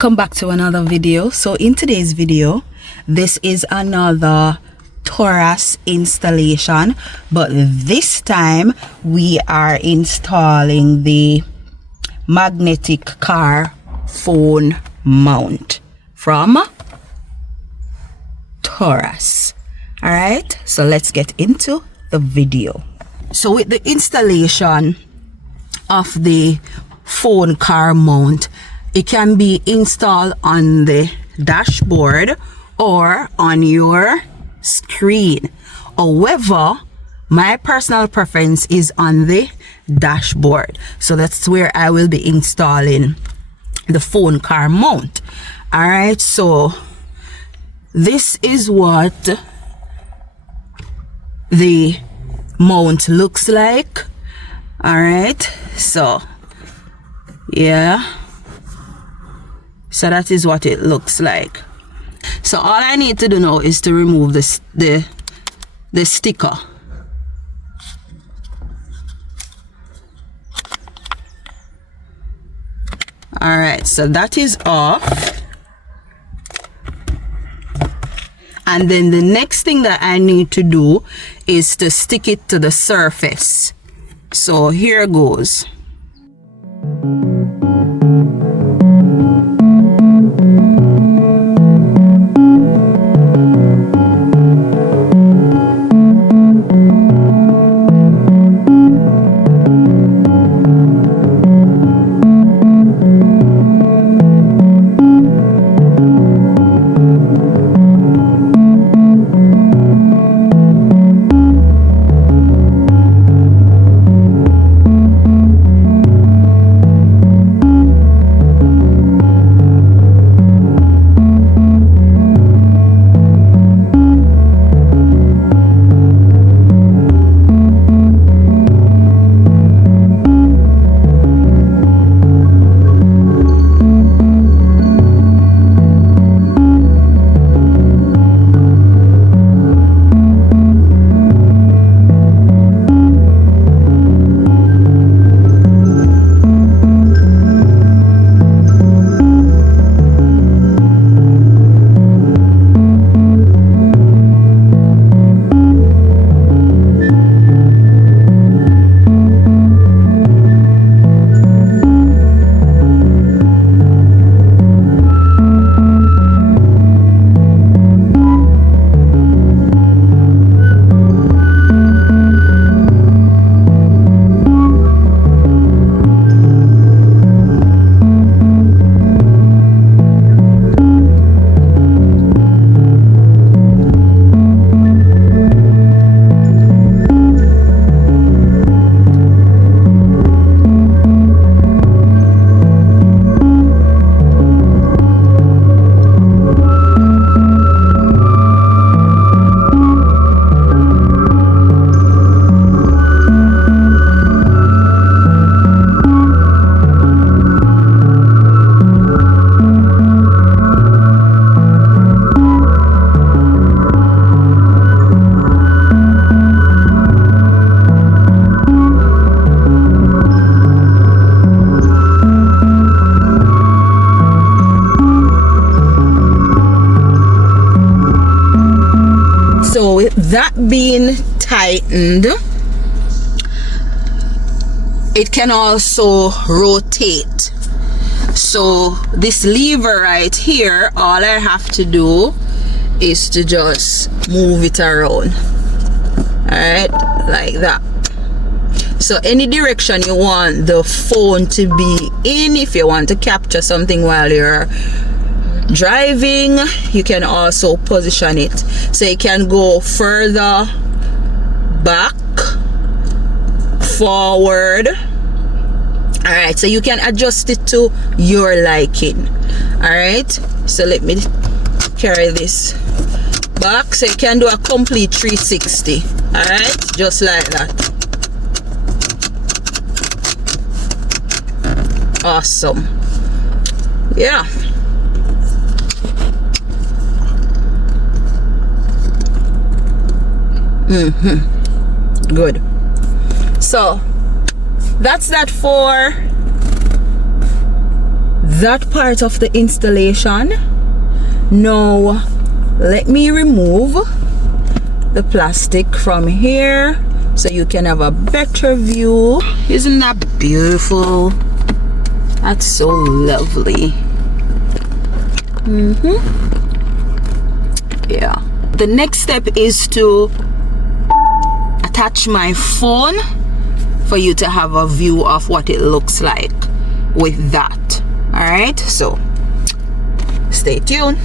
Come back to another video. So in today's video, this is another Torras installation, but this time we are installing the magnetic car phone mount from Torras. All right, so let's get into the video. So with the installation of the phone car mount, it can be installed on the dashboard or on your screen. However, my personal preference is on the dashboard. So that's where I will be installing the phone car mount. All right, so this is what the mount looks like. All right, so yeah, so that is what it looks like. So all I need to do now is to remove this the sticker. All right, so that is off. And then the next thing that I need to do is to stick it to the surface. So here goes. So with that being tightened, it can also rotate. So this lever right here, all I have to do is to just move it around. All right, like that. So any direction you want the phone to be in, if you want to capture something while you're driving, you can also position it so it can go further, back, forward. All right, so you can adjust it to your liking. All right, so let me carry this back so you can do a complete 360. All right, just like that. Awesome. Yeah. Good. So that's that for that part of the installation. Now let me remove the plastic from here so you can have a better view. Isn't that beautiful? That's so lovely. Yeah, the next step is to attach my phone for you to have a view of what it looks like with that. All right, so stay tuned.